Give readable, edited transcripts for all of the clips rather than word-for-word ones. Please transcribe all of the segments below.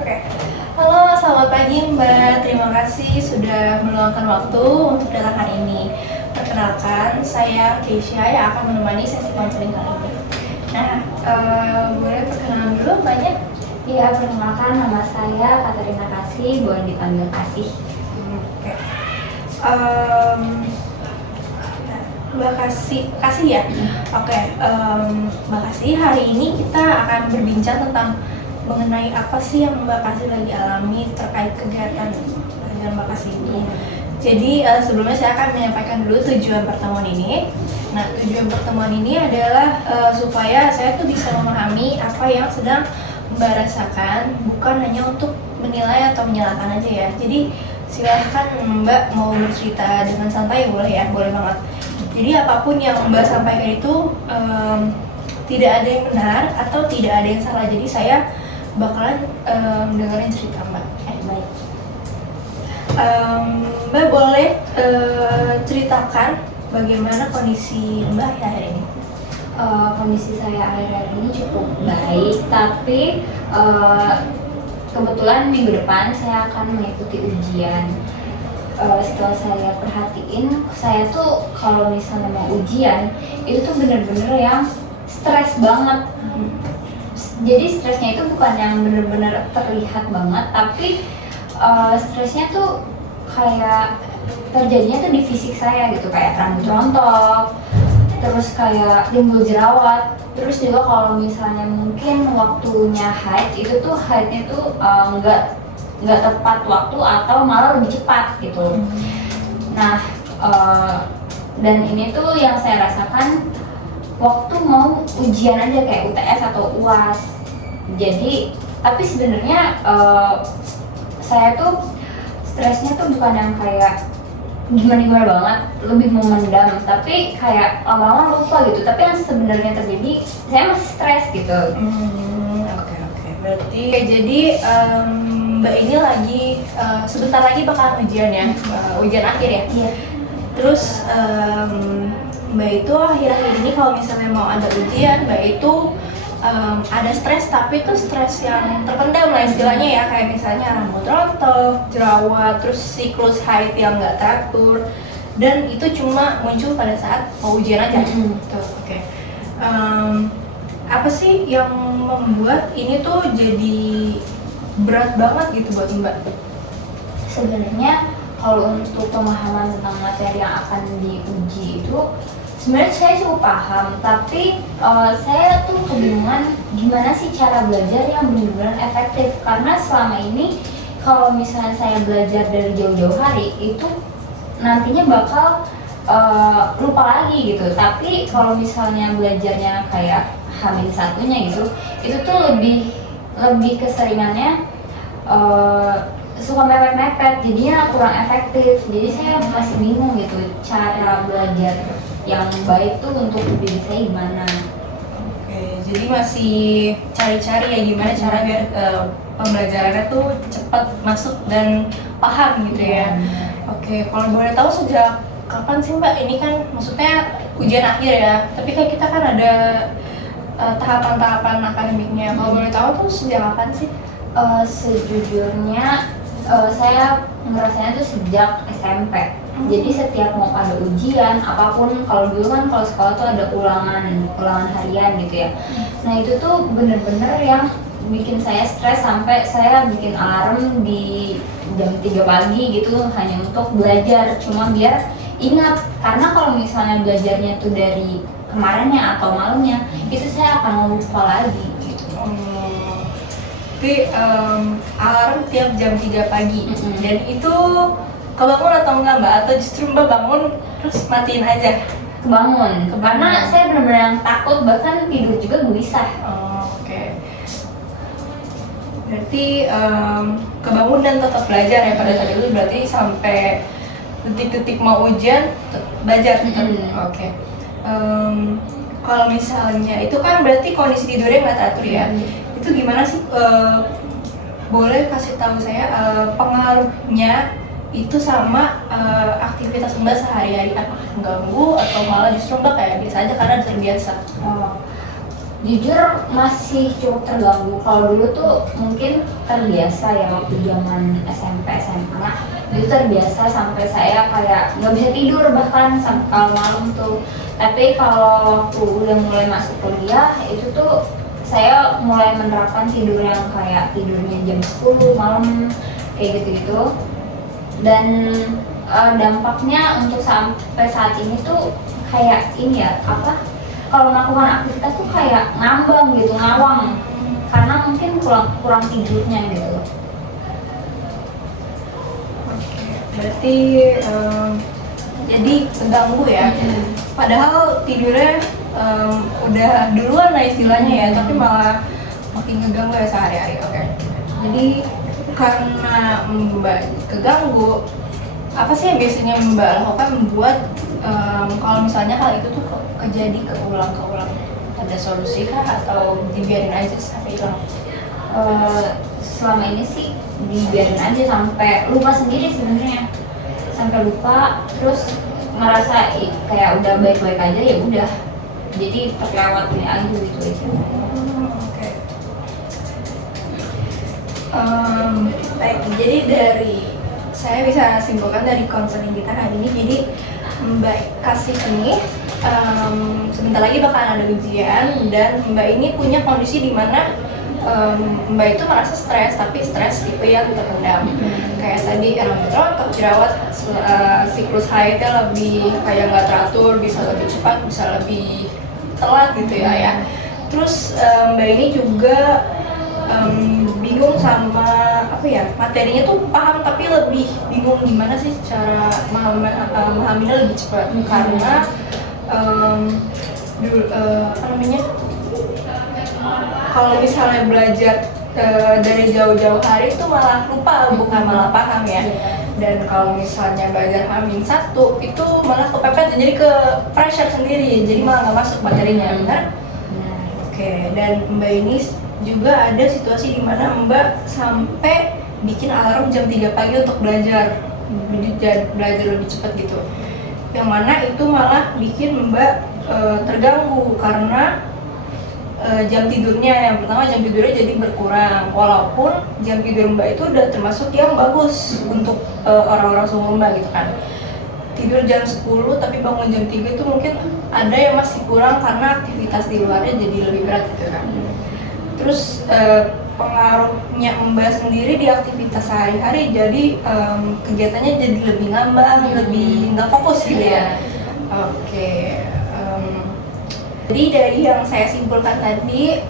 Oke. Halo, selamat pagi Mbak. Terima kasih sudah meluangkan waktu untuk datang hari ini. Perkenalkan, saya Keisha yang akan menemani sesi konseling kali ini. Nah, boleh perkenalan dulu Mbaknya? Iya, perkenalkan nama saya Katerina Kasih, boleh dipanggil Kasih. Oke. Em, Mbak Kasih ya? Oke, Mbak Kasih, hari ini kita akan berbincang tentang mengenai apa sih yang Mbak Kasih lagi alami terkait kegiatan Mbak Kasih ini. Jadi sebelumnya saya akan menyampaikan dulu tujuan pertemuan ini. Nah, tujuan pertemuan ini adalah supaya saya tuh bisa memahami apa yang sedang Mbak rasakan, bukan hanya untuk menilai atau menyalahkan aja ya. Jadi silahkan Mbak mau bercerita dengan santai boleh ya, boleh banget. Jadi apapun yang Mbak sampaikan itu tidak ada yang benar atau tidak ada yang salah. Jadi saya bakalan dengerin cerita Mbak. Baik. Mbak boleh ceritakan bagaimana kondisi Mbak hari ini? Kondisi saya akhir-akhir ini cukup baik, tapi kebetulan minggu depan saya akan mengikuti ujian. Setelah saya perhatiin, saya tuh kalau misalnya mau ujian, itu tuh bener-bener yang stres banget. Jadi stresnya itu bukan yang bener-bener terlihat banget, tapi stresnya tuh kayak terjadinya tuh di fisik saya gitu, kayak rambut rontok, terus kayak timbul jerawat, terus juga kalau misalnya mungkin waktunya haid itu tuh haidnya tuh nggak tepat waktu atau malah lebih cepat gitu. Nah, dan ini tuh yang saya rasakan waktu mau ujian aja kayak UTS atau UAS. Jadi, tapi sebenarnya saya tuh stresnya tuh bukan yang kayak gimana banget, lebih memendam, tapi kayak lama-lama lupa gitu. Tapi yang sebenarnya terjadi, saya masih stres gitu. Oke. Berarti jadi Mbak ini lagi sebentar lagi bakalan ujian ya, ujian akhir ya. Iya. Terus Mbak itu akhir-akhir ini kalau misalnya mau ada ujian, Mbak itu ada stres, tapi itu stres yang terpendam lah istilahnya ya, kayak misalnya rambut rontok, jerawat, terus siklus haid yang nggak teratur, dan itu cuma muncul pada saat mau ujian aja. Oke. Apa sih yang membuat ini tuh jadi berat banget gitu buat Mbak? Sebenarnya kalau untuk pemahaman tentang materi yang akan diuji itu sebenarnya saya cukup paham, tapi saya tuh kebingungan gimana sih cara belajar yang benar-benar efektif, karena selama ini kalau misalnya saya belajar dari jauh-jauh hari itu nantinya bakal lupa lagi gitu. Tapi kalau misalnya belajarnya kayak Hamin satunya gitu, itu tuh lebih keseringannya suka mepet-mepet, jadinya kurang efektif. Jadi saya masih bingung gitu cara belajar yang baik tuh untuk diri saya gimana. Oke, jadi masih cari-cari ya gimana cara biar pembelajarannya tuh cepat masuk dan paham gitu ya. Oke, kalau boleh tahu sejak kapan sih Mbak? Ini kan maksudnya ujian akhir ya, tapi kan kita kan ada tahapan-tahapan akademiknya. Kalau boleh tahu tuh sejak kapan sih? Sejujurnya saya ngerasanya tuh sejak SMP. Jadi setiap mau ada ujian apapun, kalau dulu kan kalau sekolah tuh ada ulangan harian gitu ya. Nah itu tuh bener-bener yang bikin saya stres sampai saya bikin alarm di jam 3 pagi gitu hanya untuk belajar, cuma biar ingat. Karena kalau misalnya belajarnya tuh dari kemarinnya atau malamnya, itu saya akan lupa lagi gitu. Tapi alarm tiap jam 3 pagi. Dan itu kebangun atau enggak Mbak? Atau justru Mbak bangun terus matiin aja? Kebangun. Karena saya benar-benar yang takut, bahkan tidur juga gelisah. Oke. Berarti kebangun dan tetap belajar ya pada saat itu, berarti sampai detik-detik mau ujian belajar tetap. Oke. Kalau misalnya itu kan berarti kondisi tidurnya nggak teratur ya. Itu gimana sih? Boleh kasih tahu saya pengaruhnya itu sama aktivitas Mbak sehari-hari, apakah mengganggu atau malah justru Mbak kayak biasa aja karena terbiasa? Jujur masih cukup terganggu. Kalau dulu tuh mungkin terbiasa ya, waktu zaman SMP SMA itu terbiasa sampai saya kayak nggak bisa tidur bahkan sampai kalau malam tuh. Tapi kalau waktu udah mulai masuk kuliah itu tuh saya mulai menerapkan tidur yang kayak tidurnya jam 10 malam kayak gitu-gitu. Dan dampaknya untuk sampai saat ini tuh kayak ini ya, apa, kalau melakukan aktivitas tuh kayak ngambang gitu, ngawang, karena mungkin kurang tidurnya gitu. Berarti jadi terganggu ya. Padahal tidurnya udah duluan lah istilahnya ya, tapi malah makin ngeganggu ya sehari-hari. Oke. Jadi karena Mbak keganggu, apa sih yang biasanya Mbak lakukan membuat kalau misalnya hal itu tuh kejadi keulang-keulang? Ada solusi kah atau dibiarin aja sampai hilang? Selama ini sih dibiarin aja sampai lupa sendiri sebenarnya, sampai lupa terus ngerasa kayak udah baik-baik aja, ya udah jadi terlewatin aja gitu aja. Oke. Baik, jadi dari saya bisa simpulkan dari konseling kita hari ini, jadi Mbak kasih ini sebentar lagi bakalan ada ujian dan Mbak ini punya kondisi di mana Mbak itu merasa stres, tapi stres tipe yang terpendam. Kayak tadi rontok, jerawat, siklus haidnya lebih kayak nggak teratur, bisa lebih cepat, bisa lebih telat gitu ya. Terus Mbak ini juga bingung sama apa ya, materinya tuh paham tapi lebih bingung gimana sih cara memahaminya lebih cepat karena apa namanya, kalau misalnya belajar dari jauh-jauh hari itu malah lupa, bukan malah paham ya. Dan kalau misalnya belajar H-1 itu malah kepepet, jadi ke pressure sendiri, jadi malah nggak masuk materinya, benar? Oke, dan Mbak ini juga ada situasi di mana Mbak sampai bikin alarm jam 3 pagi untuk belajar lebih cepat gitu. Yang mana itu malah bikin Mbak terganggu karena jam tidurnya, yang pertama jam tidurnya jadi berkurang, walaupun jam tidur Mbak itu udah termasuk yang bagus untuk orang-orang seumur Mbak gitu kan. Tidur jam 10 tapi bangun jam 3 itu mungkin ada yang masih kurang karena aktivitas di luarnya jadi lebih berat gitu kan. Terus pengaruhnya Mbak sendiri di aktivitas sehari-hari, jadi kegiatannya jadi lebih ngambang, lebih nggak fokus gitu ya. Oke. Jadi dari yang saya simpulkan tadi,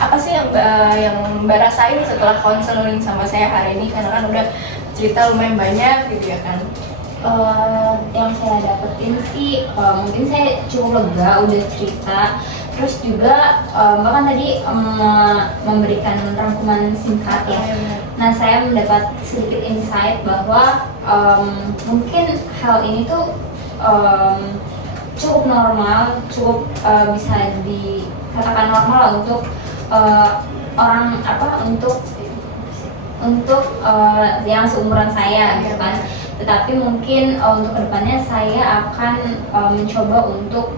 apa sih yang Mbak rasain setelah konseling sama saya hari ini? Karena kan udah cerita lumayan banyak gitu ya kan. Yang saya dapetin sih mungkin saya cukup lega udah cerita. Terus juga bahkan tadi memberikan rangkuman singkat ya. Nah, saya mendapat sedikit insight bahwa mungkin hal ini tuh cukup normal, cukup bisa dikatakan normal lah untuk orang apa, untuk yang seumuran saya gitu kan. Tetapi mungkin untuk kedepannya saya akan mencoba untuk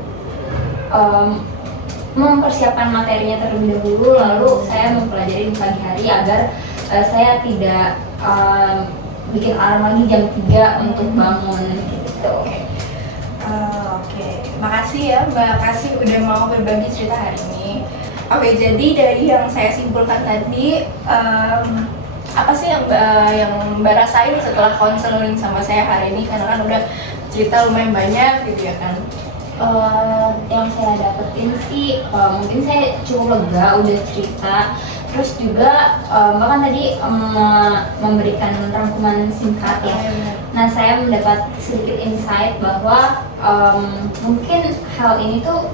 mempersiapkan materinya terlebih dahulu, lalu saya mempelajari di pagi hari agar saya tidak bikin alarm lagi jam 3 untuk bangun gitu. Oke, makasih ya Mbak Kasih udah mau berbagi cerita hari ini. Oke, jadi dari yang saya simpulkan tadi, apa sih yang Mbak rasain setelah konseling sama saya hari ini? Karena kan udah cerita lumayan banyak gitu ya kan. Yang saya dapetin sih mungkin saya cukup lega udah cerita. Terus juga bahkan tadi memberikan rangkuman singkat ya. Nah, saya mendapat sedikit insight bahwa mungkin hal ini tuh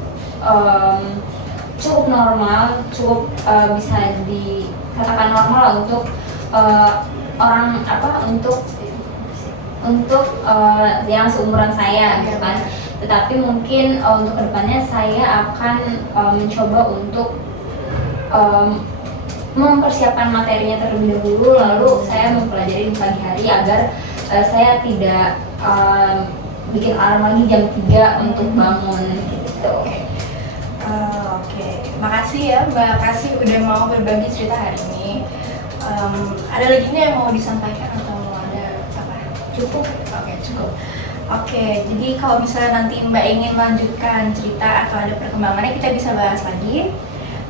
cukup normal, cukup bisa dikatakan normal lah untuk orang apa, untuk yang seumuran saya gitu kan. Tetapi mungkin untuk kedepannya saya akan mencoba untuk mempersiapkan materinya terlebih dahulu, lalu saya mempelajari di pagi hari agar saya tidak bikin alarm lagi jam 3 untuk bangun gitu. Oke, makasih ya Mbak Kasih udah mau berbagi cerita hari ini. Ada lagi nih yang mau disampaikan atau ada apa? Cukup? Oke, cukup. Oke, jadi kalau misalnya nanti Mbak ingin melanjutkan cerita atau ada perkembangannya, kita bisa bahas lagi.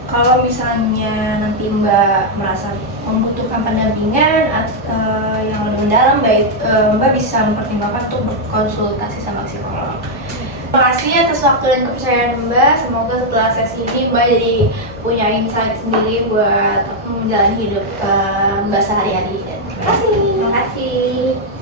Kalau misalnya nanti Mbak merasa membutuhkan pendampingan yang lebih mendalam, Mbak bisa mempertimbangkan untuk berkonsultasi sama psikolog. Terima kasih atas waktu dan kepercayaan Mbak. Semoga setelah sesi ini Mbak jadi punya insight sendiri buat menjalani hidup Mbak sehari-hari. Terima kasih. Terima kasih.